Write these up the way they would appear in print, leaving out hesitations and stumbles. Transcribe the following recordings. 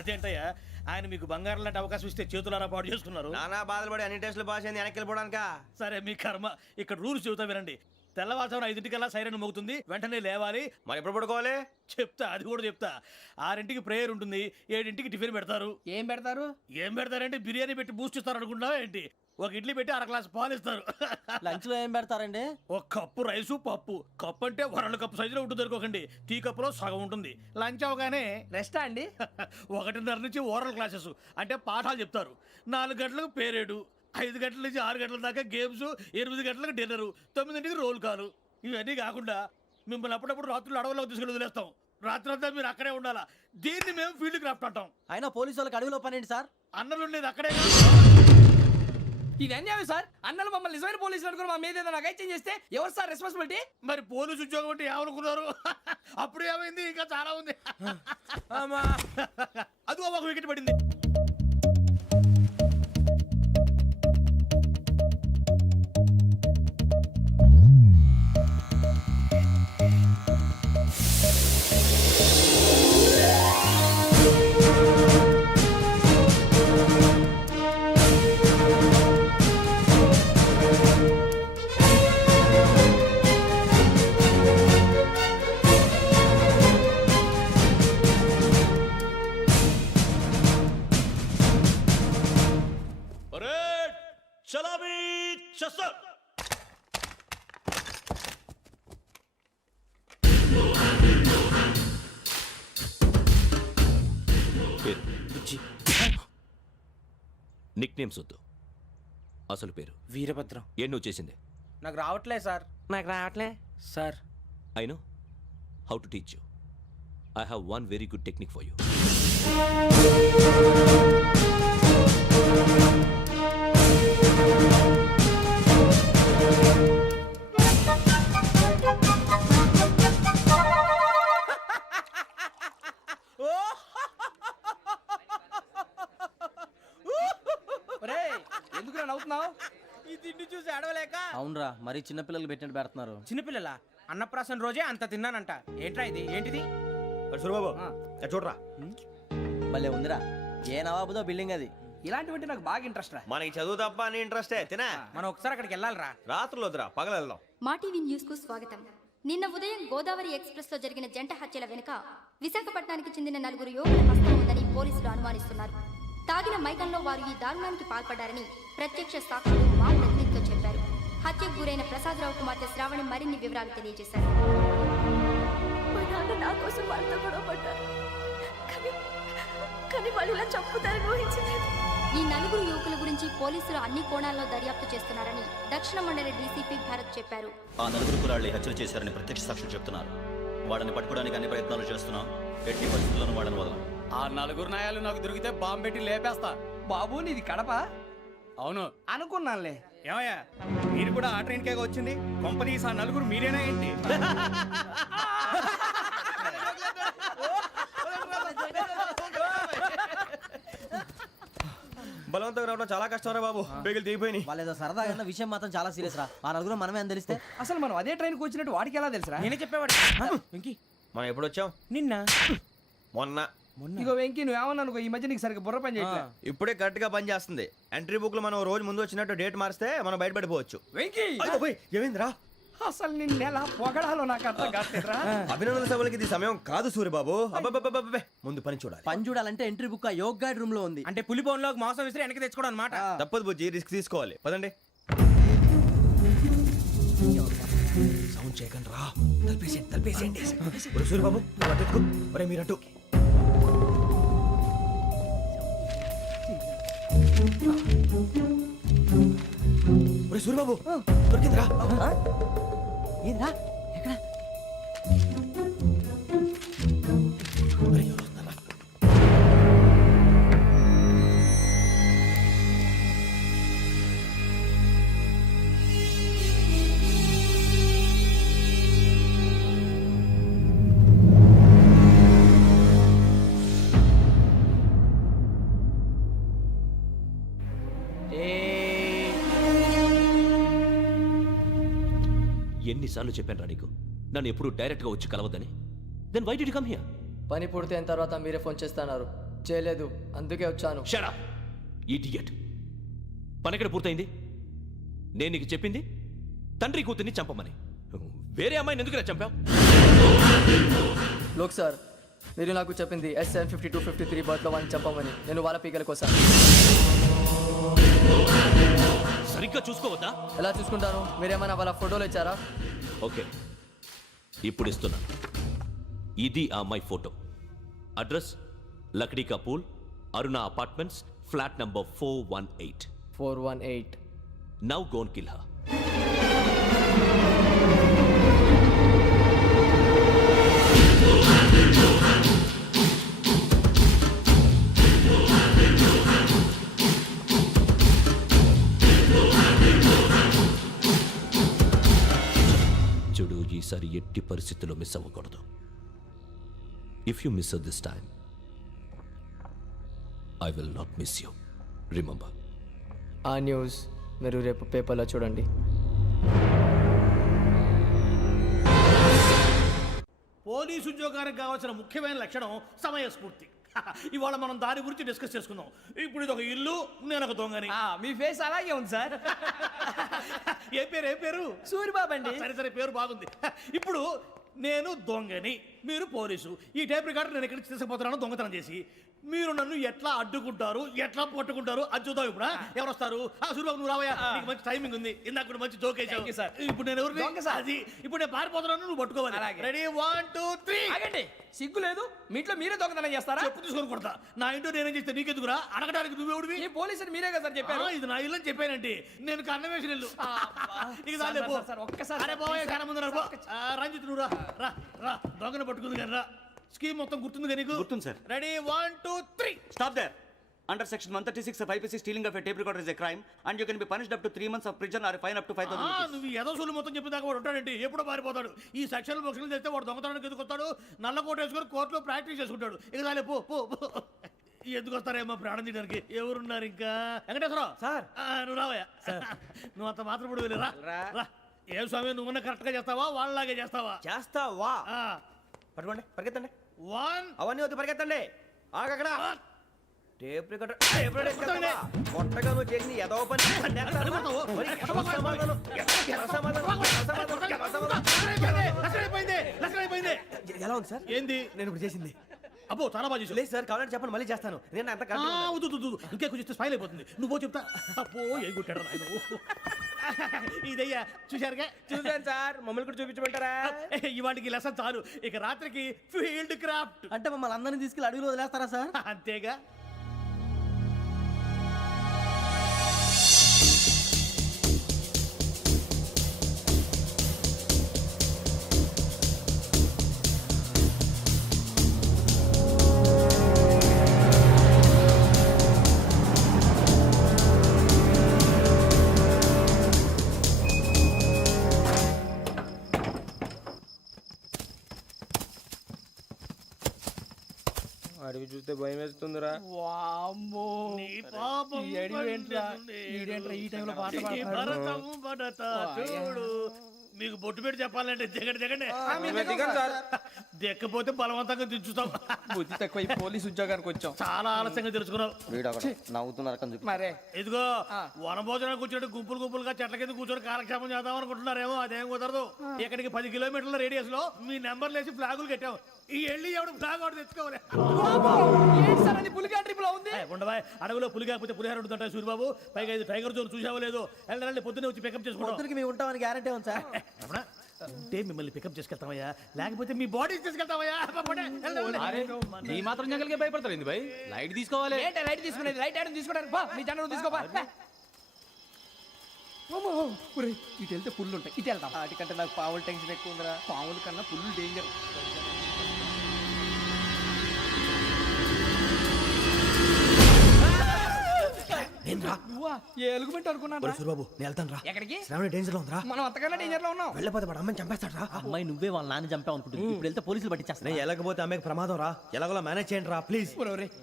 అదేంటయ్యా ఆయన మీకు బంగారం లాంటి అవకాశం ఇస్తే చేతులారా పాటు చేసుకున్నారు. నానా బాధలు పడి అన్ని టెస్టులు పాస్ అయింది, వెనక్కి వెళ్ళిపోవడానికా? సరే మీ కర్మ. ఇక్కడ రూల్స్ చెబుతా వినండి. తెల్లవారుజామున 5 సైరన్ మోగుతుంది, వెంటనే లేవాలి. మరి ఎప్పుడు పడుకోవాలి? చెప్తా, అది కూడా చెప్తా. 6 ప్రేయర్ ఉంటుంది, 7 టిఫిన్ పెడతారు. ఏం పెడతారు? ఏం పెడతారంటే బిర్యానీ పెట్టి బూస్ట్ ఇస్తారు అనుకుంటున్నావా ఏంటి? ఒక ఇడ్లీ పెట్టి 1 గ్లాస్ పాలు ఇస్తారు. లంచ్ లో ఏం పెడతారండి? ఒక కప్పు రైసు పప్పు. కప్పు అంటే 1 కప్పు సైజులో ఉంటుంది అనుకోకండి, టీ కప్పులో సగం ఉంటుంది. లంచ్ అవగానే రెస్టా అండి? 1:30 నుంచి ఓరల్ క్లాసెస్ అంటే పాఠాలు చెప్తారు. 4 గంటలకు పేరేడు, 5 గంటల నుంచి 6 గంటల దాకా గేమ్స్, 8 గంటలకు డిన్నరు, 9ంటికి రోల్ కాలు. ఇవన్నీ కాకుండా మిమ్మల్ని అప్పుడప్పుడు రాత్రులు అడవుల్లో తీసుకెళ్ళి వదిలేస్తాం. రాత్రంతా మీరు అక్కడే ఉండాలా. దీన్ని మేము ఫీల్డ్ క్రాఫ్ట్ అంటాం. అయినా పోలీసు వాళ్ళకి అడవిలో పని ఏంటి సార్? అన్నలు ఉండేది అక్కడే. ఇది అన్యాయం సార్. అన్నలు మమ్మల్ని నిజమైన పోలీసులు అనుకుని మా మీద ఏదైనా చేంజ్ చేస్తే ఎవరు సార్ రెస్పాన్సిబిలిటీ? మరి పోలీసు ఉద్యోగం అంటే ఏమనుకున్నారు? అప్పుడు ఏమైంది, ఇంకా చాలా ఉంది. అది ఒక వికెట్ పడింది. నిక్ నేమ్స్ వద్దు, అసలు పేరు. వీరభద్రం. ఏం నువ్వు చేసింది? నాకు రావట్లే సార్. నాకు రావట్లే sir. I know how to teach you. I have one very good technique for you. ఎందుకు నవ్వుతున్నావు? ఈ తిండి చూసి అడవలేక. అవునరా, మరీ చిన్నపిల్లలు పెట్టినట్టు పెడుతున్నారు. చిన్నపిల్లల అన్నప్రాసన రోజే అంత తిన్నానంట. ఏంట్రా ఇది? ఏంటిది? సూరిబాబు చూడరా, భలే ఉందిరా. ఏ నవాబుదో బిల్డింగ్ అది. ఇలాంటివంటే నాకు బాగా ఇంట్రెస్ట్ రా. మనకి చదువు తప్ప అని ఇంట్రెస్టే. తినా మనం ఒకసారి అక్కడికి వెళ్ళాలిరా. రాత్రులు వద్దురా, పగలు వెళ్దాం. మా టీవీ న్యూస్ కు స్వాగతం. నిన్న ఉదయం గోదావరి ఎక్స్ప్రెస్ లో జరిగిన జంట హత్యల వెనుక విశాఖపట్నానికి చెందిన 4 యువకుల హస్తం ఉందని పోలీసులు అనుమానిస్తున్నారు. తాగిన మైకంలో వారు ఈ దారుణానికి పాల్పడ్డారని ప్రత్యక్ష సాక్షులు మా ప్రతినిధితో చెప్పారు. హత్యకు గురైన ప్రసాదరావు కుమార్తె శ్రావణి మరిన్ని వివరాలు తెలియజేశారు. మా నాన్న నా కోసం వాళ్ళతో గొడవ పడ్డారు, కానీ వాళ్ళు ఇలా చంపుతారని ఊహించలేదు. ఈ 4 యువకుల గురించి పోలీసులు అన్ని కోణాల్లో దర్యాప్తు చేస్తున్నారని దక్షిణ మండలి డీసీపీ భరత్ చెప్పారు. ఆ 4 కుర్రాళ్లు హత్యలు చేశారని ప్రత్యక్ష సాక్షులు చెప్తున్నారు. వాళ్ళని పట్టుకోవడానికి అన్ని ప్రయత్నాలు చేస్తున్నాం. ఎట్టి పరిస్థితుల్లోనూ వాళ్ళని వదలం. ఆ 4 నాయాలు నాకు దొరికితే బాంబు పెట్టి లేపేస్తా. బాబు నీది కడప? అవును అనుకున్నానులే. ఏమయ్యా, మీరు కూడా ఆ ట్రైన్ కేగా వచ్చింది? కంపెనీస్ ఆ 4 మీరేనా ఏంటి? బలవంతంగా రావడం చాలా కష్టం రా బాబు. బేగులు దిగిపోయినాయి. వాళ్ళేదో సరదాగా విషయం మాత్రం చాలా సీరియస్ రా. ఆ 4 మనమే అని తెలిస్తే అసలు మనం అదే ట్రైన్కి వచ్చినట్టు వాడికి ఎలా తెలుసురా? నేనే చెప్పేవాడు. మనం ఎప్పుడు వచ్చాం? నిన్న మొన్న. ఇగో వెంకీ, నువ్వేమన్నా అనుకో, ఈ మధ్య నీకు సరిగ్గా బుర్ర పని చేయట్లే. ఇప్పుడే కరెక్ట్ గా పని చేస్తుంది. ఎంట్రీ బుక్ లో మనం రోజు ముందు వచ్చినట్టు డేట్ మారిస్తే మనం బయటపడిపోవచ్చు. వెంకీ, ఏమైందిరా? అసలు నిన్న ఎలా పొగడాలో నాకు అర్థం కాట్లేదురా. అభినందన సభలకి ఇది సమయం కాదు సూరిబాబు. అబ్బబ్బబ్బబ్బే, ముందు పని చూడాలి. పని చూడాలంటే ఎంట్రీ బుక్ ఆ యోగ్ గైడ్ రూమ్ లో ఉంది. అంటే పులి బోన్ లోకి మాంసం విసిరి వెనక్కి తెచ్చుకోవడం అన్నమాట. తప్పదు బుజ్జి, రిస్క్ తీసుకోవాలి. పదండి. సౌండ్ చేయకండి రా. తలపేసేయండి. సూరిబాబు ఒరే మీరటు. ఒరే సూరిబాబు, దొరికిందిరా. ఏంద్రా? ఎక్కడ? ఎన్నిసార్లు చెప్పాను రా నీకు, నన్ను ఎప్పుడు డైరెక్ట్ గా వచ్చి కలవద్దని? Then why did you come here? పని పూర్తయిన తర్వాత మీరే ఫోన్ చేస్తున్నారు. చేయలేదు, అందుకే వచ్చాను. Shut up idiot. పని ఎక్కడ పూర్తయింది? నేను నీకు చెప్పింది తండ్రి కూతుర్ని చంపమని. వేరే అమ్మాయిని ఎందుకు చంపావు? లోక్ సార్, మీరు నాకు చెప్పింది SN5253 బర్త్లో వాడిని చంపమని. నేను వాళ్ళ పీకల కోసం. సరిగ్గా చూసుకోవద్దా? ఎలా చూసుకుంటాను? మీరేమైనా వాళ్ళ ఫోటోలు ఇచ్చారా? ఓకే, ఇప్పుడు ఇస్తున్నాను. ఇది ఆ అమ్మాయి ఫోటో. అడ్రస్ లక్డీ కా pool, Aruna apartments, flat number 418. 418. Now go and kill her. చూడు, ఈసారి ఎట్టి పరిస్థితుల్లో మిస్ అవ్వకూడదు. If you miss this time I will not miss you. Remember. ఆ న్యూస్ మీరు రేపు పేపర్లో చూడండి. పోలీసు ఉద్యోగానికి కావాల్సిన ముఖ్యమైన లక్షణం సమయస్ఫూర్తి. ఇవాళ మనం దాని గురించి డిస్కస్ చేసుకుందాం. ఇప్పుడు ఇది ఒక ఇల్లు, నేను ఒక దొంగని. మీ ఫేస్ అలాగే ఉంది సార్. ఏ పేరు? సూరిబాబు అండి. సరే పేరు బాగుంది. ఇప్పుడు నేను దొంగని, మీరు పోలీసు. ఈ టైప్ రికార్డు నేను ఎక్కడికి తీసుకుపోతున్నాను దొంగతనం చేసి. మీరు నన్ను ఎట్లా అడ్డుకుంటారు, ఎట్లా పట్టుకుంటారు అది చూద్దాం. ఇప్పుడు ఎవరు వస్తారు? సూరిబాబు నువ్వు రావయ్యా, నీకు మంచి టైమింగ్ ఉంది. ఇందాక కూడా మంచి జోక్ వేసావు సార్. ఇప్పుడు నేను ఎవరు? అది ఇప్పుడు నేను పారిపోతున్నాను, నువ్వు పట్టుకోవాలి. రెడీ 1 2 3. ఆగండి, సిగ్గు లేదు? మీ ఇంట్లో మీరే దొంగతనం చేస్తారా? చెప్పు తీసుకొని కొడతా. నా ఇంట్లో నేనేం చేస్తే నీకెందుకురా? అడగడానికి నువ్వెవడివి? ఈ పోలీసులు మీరే కదా సార్ చెప్పారు. ఇది నా ఇల్లు అని చెప్పానంటే నేను కన్న వేసిన ఇల్లు. ఇక చాలే పో. ఒక్కసారి అరే బావయ్య, చాలా ముందు రంజిత్ నువ్వు రా దొంగను పట్టుకుంది కానీ రా. స్కీమ్ మొత్తం గుర్తుంది కానీ నీకు? గుర్తుంది sir. Ready 1 2 3. Stop there. Under section 136 of IPC, stealing of a tape recorder is a crime and you can be punished up to 3 months of prison or a fine up to 5,000 rupees. నువ్వు ఏదో సూలు మొత్తం చెప్పిన దాకా వాడు ఉంటాడండి, ఎప్పుడో పారిపోతాడు. ఈ సెక్షన్ బొక్షన్లు చేస్తే వాడు దొంగతనానికి ఎందుకు వస్తాడు? నల్ల కోట వేసుకొని కోర్టులో ప్రాక్టీస్ చేసుకుంటాడు. ఇక చాలే పో. ఎందుకు వస్తారేమో ప్రాణం తీయడానికి. ఎవరున్నారు ఇంకా? వెంకటేశ్వరరావు సార్. నువ్వు రావయ్యా. నువ్వు అంత మాత్రం ఇప్పుడు వెళ్ళి రా. ఏం స్వామి, నువ్వన్నా కరెక్ట్ గా చేస్తావా వాళ్ళలాగే చేస్తావా? చేస్తావా? పట్టుకోండి, పరిగెత్తండి. 1 అవన్నీ వద్దు, పరిగెత్తండి. ఆగక్కడ టేప్ రికార్డర్ కొట్టగా నువ్వు చేసిన ఏదో పని. ఎలా ఉంది సార్? ఏంది నేను ఇప్పుడు చేసింది? అబ్బో చాలా బాగా చేసావు. లేదు సార్, కావాలంటే చెప్పండి, మళ్ళీ చేస్తాను. నేను అంత ఇంకే కొంచెం స్మైల్ అయిపోతుంది. నువ్వు చెప్తా. అబ్బో ఏ కొట్టాడు నాయన. ఇదయ్యా చూశారుగా? చూసాను సార్, మమ్మల్ని కూడా చూపించమంటారా? ఇవాటికి లెసన్ చాలు. ఇక రాత్రికి ఫీల్డ్ క్రాఫ్ట్. అంటే మమ్మల్ని అందరినీ తీసుకెళ్ళి అడుగులో వదిలేస్తారా సార్? అంతేగా. అడిగి చూస్తే భయం వేస్తుందిరా. వామ్మో, నీ పాపం ఈ అడివి ఏంట్రా? ఈడేంట్రా ఈ టైంలో పాట పాడుతున్నాడు? భరతం భరత చూడు. మీకు బొట్టు పెట్టి చెప్పాలంటే దిగండి. దిక్కపోతే బలవంతంగా దించుతాం. బుద్ధి తక్కువ, ఈ పోలీస్ ఉద్యోగానికి వచ్చాం. చాలా ఆలస్యంగా తెలుసుకున్నావు. మరే ఇదిగో వనభోజనానికి వచ్చినట్టు గుంపులుగా చెట్ల కింద కూర్చొని కాలక్షేపం చేద్దాం అనుకుంటున్నారేమో. అదేం కుదరదు. ఇక్కడికి 10 కిలోమీటర్ల రేడియస్ లో మీ నెంబర్లు వేసి ఫ్లాగులు కట్టాం. ఈ వెళ్ళి ఎవడు ఫ్లాగ్ ఆర్డర్ తెచ్చుకోవాలి. పులిగా ట్రిప్ లో ఉంది. ఉండవా, అడవిలో పులి కాకపోతే పులిహార ఉంటుంటా సూరిబాబు. పైగా ఇది టైగర్ జోన్ చూసావో లేదో. వెళ్ళండి, పొద్దున్నే వచ్చి పికప్ చేసుకుంటాం. మేము ఉంటామని గ్యారంటీ ఉంది సార్. ఉంటే మిమ్మల్ని పికప్ చేసుకెళ్తామయ్యా, లేకపోతే మీ బాడీ తీసుకెళ్తామయ్యా. ఈ మాత్రం జంగల్కే భయపడతారు ఏంది భయ్? లైట్ తీసుకోవాలి. లైట్ తీసుకునేది, లైట్ ఆడని తీసుకోవడానికి బా. మీ జనం తీసుకోబా. ఇటు వెళ్తే పుల్లు ఉంటాయి, ఇటు వెళ్తాం. వాటికంటే నాకు పావులు టెన్షన్ ఎక్కువ ఉందిరా. పాముల కన్నా పుల్లు డేంజర్. నువ్వా? ఏ ఎలుగుబెట్టి అనుకున్నాను. సూరిబాబు, నేను వెళ్తాను రా. ఎక్కడికి? శ్రావణి డేంజర్ లో ఉందిరా. మనం అంతకన్నా డేంజర్ లో ఉన్నాం. వెళ్ళపోతే వాడు అమ్మని చంపేస్తాడు రా. అమ్మాయి నువ్వే వాళ్ళ నాన్న చంపావు అనుకుంటుంది. ఇప్పుడు వెళ్తే పోలీసులు పట్టించేస్తా. నేను వెళ్ళకపోతే అమ్మాయికి ప్రమాదం రా. ఎలాగోలా మేనేజ్ చేయండి రా ప్లీజ్.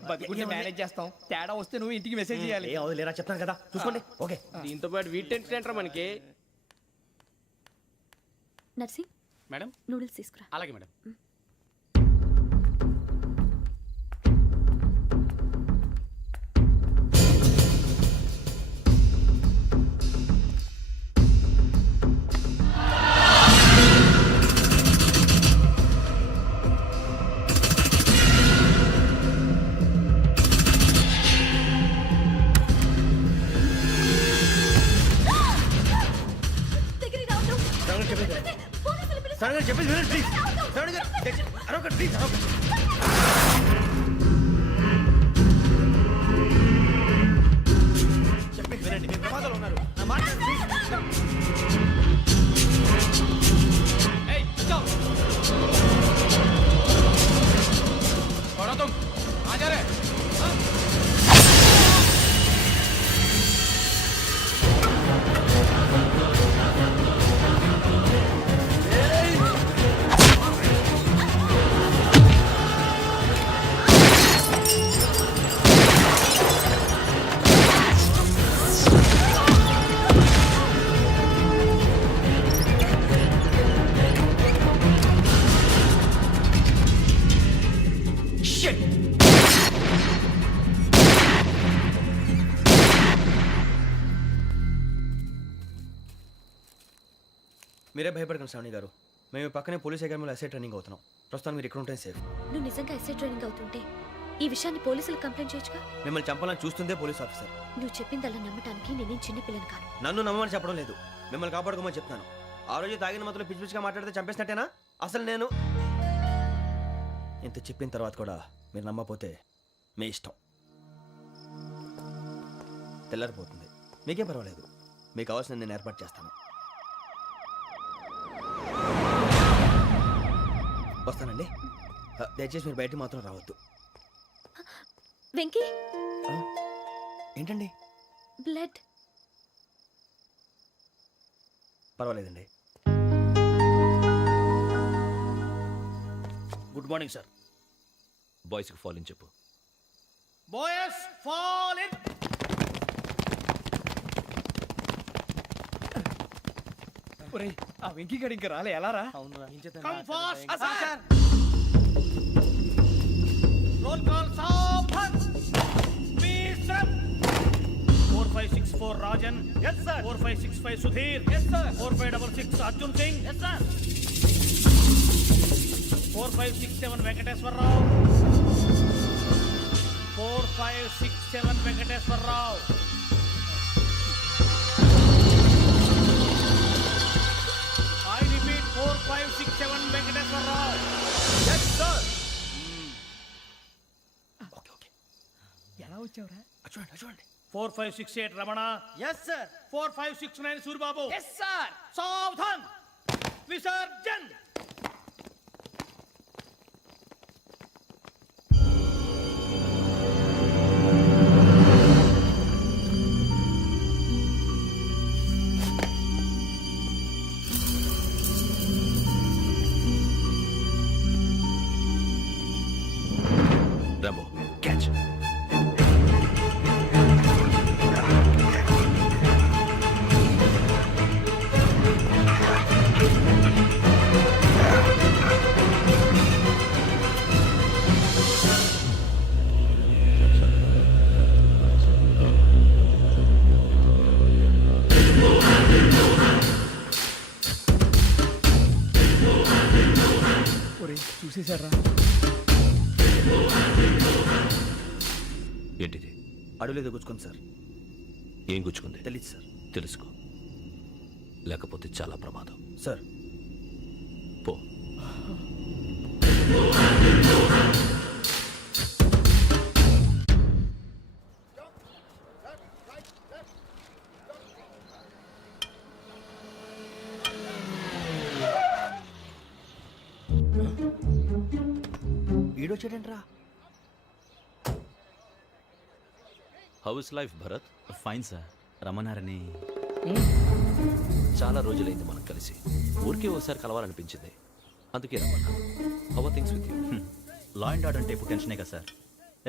బతుకుంటే మేనేజ్ చేస్తాం. తేడా వస్తే నువ్వు ఇంటికి మెసేజ్ చేయాలి. ఏ లేరా, చెప్తాను కదా, చూసుకోండి. ఓకే. దీంతో పాటు వీటి టెన్షన్ ఏంట్రా మనకి? నర్సి, మేడం నూడిల్స్ తీసుకురా. అలాగే మేడం. చెప్పేది వినండి, మీరు ప్రమాదంలో ఉన్నారు. నా మాట వినండి, please. ఏయ్ चुप छोड़ो तुम आ जा रहे हाँ? మీరే భయపడకండి శ్రావణి గారు. మేము పక్కనే పోలీస్ అకాడమీలో అసెట్ ట్రైనింగ్ అవుతున్నాం. ప్రస్తుతం మీరు ఇక్కడ ఉంటే సేఫ్. నువ్వు నిజంగా ఎస్ఐ ట్రైనింగ్ అవుతుంటే ఈ విషయాన్ని పోలీసులకు కంప్లైంట్ చేయొచ్చుగా. మిమ్మల్ని చంపాలని చూస్తుందే పోలీస్ ఆఫీసర్. నువ్వు చెప్పిందల్లా నమ్మటానికి నేనేం చిన్న పిల్లని కాను. నన్ను నమ్మమని చెప్పడం లేదు, మిమ్మల్ని కాపాడుకోమని చెప్తాను. ఆ రోజు తాగిన మొదలు పిచ్చి పిచ్చిగా మాట్లాడితే చంపేసినట్టేనా? అసలు నేను ఇంత చెప్పిన తర్వాత కూడా మీరు నమ్మపోతే మీ ఇష్టం. తెల్లారిపోతుంది, మీకేం పర్వాలేదు. మీకు కావాల్సిన నేను ఏర్పాటు చేస్తాను. వస్తానండి. దయచేసి మీరు బయటికి మాత్రం రావద్దు. వెంకీ, ఏంటండి? బ్లడ్. పర్వాలేదండి. Good morning sir. బాయ్స్కి ఫాల్ ఇన్ చెప్పు. Boys fall in. ఒరేయ్, ఆ వెంకీ గడి ఇంకా రాలే, ఎలా రా? Come fast sir. Roll call సావధాన్. విశ్రమ్. 4564 Rajan. yes sir. 4565 Sudheer. yes sir. 4566 Arjun Singh. yes sir. 4567 Venkateswararao. 4567 Venkateswararao. I repeat 4567 Venkateswararao. yes sir. Okay okay, ఎలా వచ్చావురా? చూడండి చూడండి. 4568 Ramana. yes sir. 4569 Suribabu. yes sir. సావధాన్. విసర్జన్. Rambo catch. ఒరేయ్, చూసేశారా? ఏంటిది? అడవిలో గుచ్చుకుంది సార్. ఏం గుచ్చుకుంది? తెలీదు సార్. తెలుసుకో, లేకపోతే చాలా ప్రమాదం. సార్ పో. ఈడొచ్చాడంట్రా. How is life Bharat? Fine sir. రమ్మన్నారని. చాలా రోజులైంది మనం కలిసి. ఊరికే ఒకసారి కలవాలనిపించింది, అందుకే రమ్మన్నా. How are things with you? Law and order అంటే ఇప్పుడు టెన్షనే కదా sir.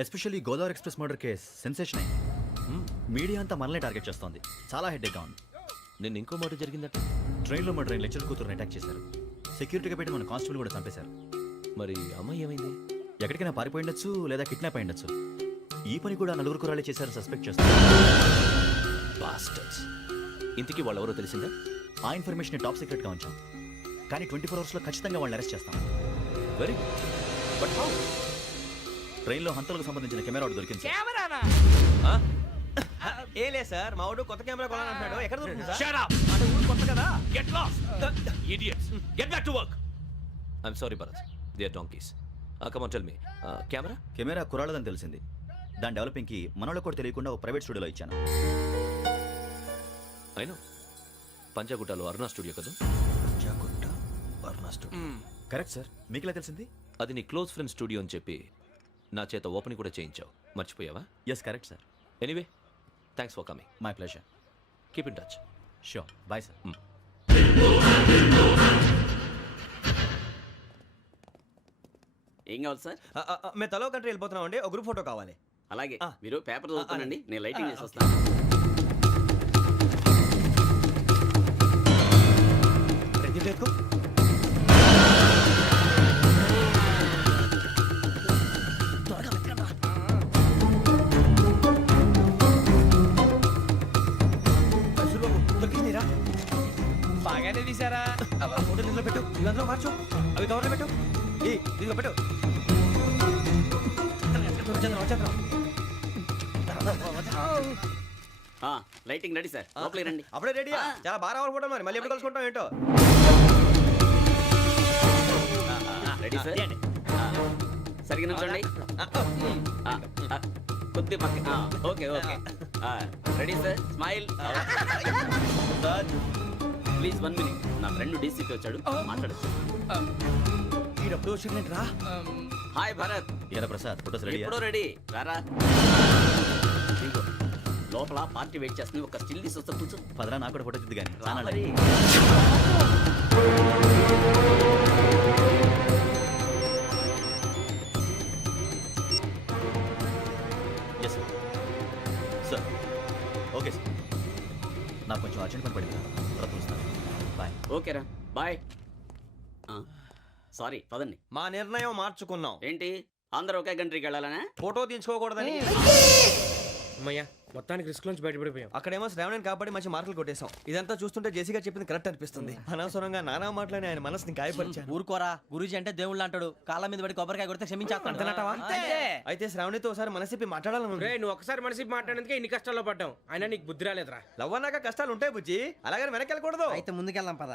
Especially Godavari express murder case sensation అయింది. మీడియా అంతా మనల్ని టార్గెట్ చేస్తోంది. చాలా హెడ్ఏక్గా ఉంది. నిన్న ఇంకో మాట జరిగిందట. ట్రైన్లో మా ట్రైన్ లెక్చర్ కూతురుని అటాక్ చేశారు. సెక్యూరిటీగా పెట్టి మన కానిస్టేబుల్ కూడా చంపేశారు. మరి అమ్మాయి ఏమైంది? ఎక్కడికైనా పారిపోయి ఉండొచ్చు, లేదా కిడ్నాప్ అయి ఉండొచ్చు. ఈ పని కూడా నలుగురు కురాలే చేశారు సస్పెక్ట్ చేస్తారు. బాస్టర్స్. ఇంతకీ వాళ్ళెవరో తెలిసిందా? ఆ ఇన్ఫర్మేషన్ టాప్ సీక్రెట్గా ఉంచాం, కానీ 24 అవర్స్లో ఖచ్చితంగా వాళ్ళని అరెస్ట్ చేస్తాం. Very good. But how? ట్రైన్లో హంతలకు సంబంధించిన కెమెరా ఒకటి దొరికింది సార్. కెమెరానా? ఏలే సార్, మా వాడు కొత్త కెమెరా కొనాలంటున్నాడు. ఎక్కడ దొరుకుతుంది సార్? Shut up. అంటే ఊరు కొత్త కదా. Get lost. Idiots. Get back to work. I'm sorry Bharat they are donkeys come on tell me camera camera కురాలదని తెలిసింది. దాని డెవలపింగ్కి మనలో కూడా తెలియకుండా ఒక ప్రైవేట్ స్టూడియోలో ఇచ్చాను. అయినా పంజాగుట్టలో అరుణా స్టూడియో కదా? Correct sir. మీకు ఇలా తెలిసింది? అది నీ క్లోజ్ ఫ్రెండ్ స్టూడియో అని చెప్పి నా చేత ఓపెనింగ్ కూడా చేయించావు, మర్చిపోయావా? Yes correct sir. Anyway thanks for coming. My pleasure. Keep in touch. Sure. Bye sir. ఏం కావాలి సార్? మేము తలో కంట్రీ వెళ్ళిపోతున్నాం అండి, ఒక గ్రూప్ ఫోటో కావాలి. అలాగే ఆ. మీరు పేపర్ చదువుతానండి, అలాగే. నేను లైటింగ్ చేసి వస్తాను. ప్రదీప్ ఎక్కు. బాగానే తీసారా? ఫోటో ఇందులో పెట్టు, ఇదంతా మార్చు, అవి కవర్లో పెట్టు. ఇదిగో పెట్టు. లైటింగ్ రెడీ సార్, లోపలికి రండి. అప్పుడే రెడీ? చాలా బాగా రావాలి ఫోటో, మరి మళ్ళీ ఎప్పుడు కలుసుకుంటాం ఏంటో. Ready sir? సరిగ్గా నిల్చోండి. కొద్ది పక్క. Okay okay. Ready sir? Smile. Please 1 minute. నా ఫ్రెండ్ డీసీపీ వచ్చాడు, మాట్లాడచ్చు. ఈడప్పుడు వచ్చిందంటరా. హాయ్ భరత్. ఏరా ప్రసాద్, ఫోటోస్ రెడీ? ఎప్పుడో రెడీ. రారా. ఇదిగో, లోపల పార్టీ వెయిట్ చేస్తుంది, ఒక స్టిల్ తీసి వస్తా, కూర్చో. పదరా, నాకు కూడా ఫోటో చూద్దు కానీ. రా మరి. Yes sir. Sir okay sir. నాకు కొంచెం అర్జెంట్ పని పడింది, తర్వాత చూస్తాను. బాయ్. ఓకేరా, బాయ్. సారీ, పదండి. మా నిర్ణయం మార్చుకున్నాం. ఏంటి అందరూ ఒకే కంట్రీకి వెళ్ళాలనే? ఫోటో తీసుకోకూడదని. అమ్మయ్యా, మొత్తానికి రిస్క్ నుంచి బయటపడిపోయాం. అక్కడేమో శ్రావణిని కాబట్టి మంచి మార్కులు కొట్టేశాం. ఇదంతా చూస్తుంటే జేసీగా చెప్పింది కరెక్ట్ అనిపిస్తుంది. అనవసరంగా నానా మాటలని ఆయన మనసుని గాయపరిచాను. ఊరుకోరా, గురూజీ అంటే దేవుళ్ళు అంటాడు. కాళ్ళ మీద పడి కొబ్బరికాయ కొడితే క్షమించేస్తాడు. అయితే శ్రావణితో ఒకసారి మనసిప్పి మాట్లాడాలను. రే, నువ్వు ఒకసారి మనిషి మాట్లాడేందుకే ఇన్ని కష్టాల్లో పడ్డాం. అయినా నీకు బుద్ధి రాలేదురా. లవ్ అన్నాక కష్టాలు ఉంటాయి బుజ్జి, అలాగని వెనక్కి వెళ్ళకూడదు. అయితే ముందుకెళ్దాం పద.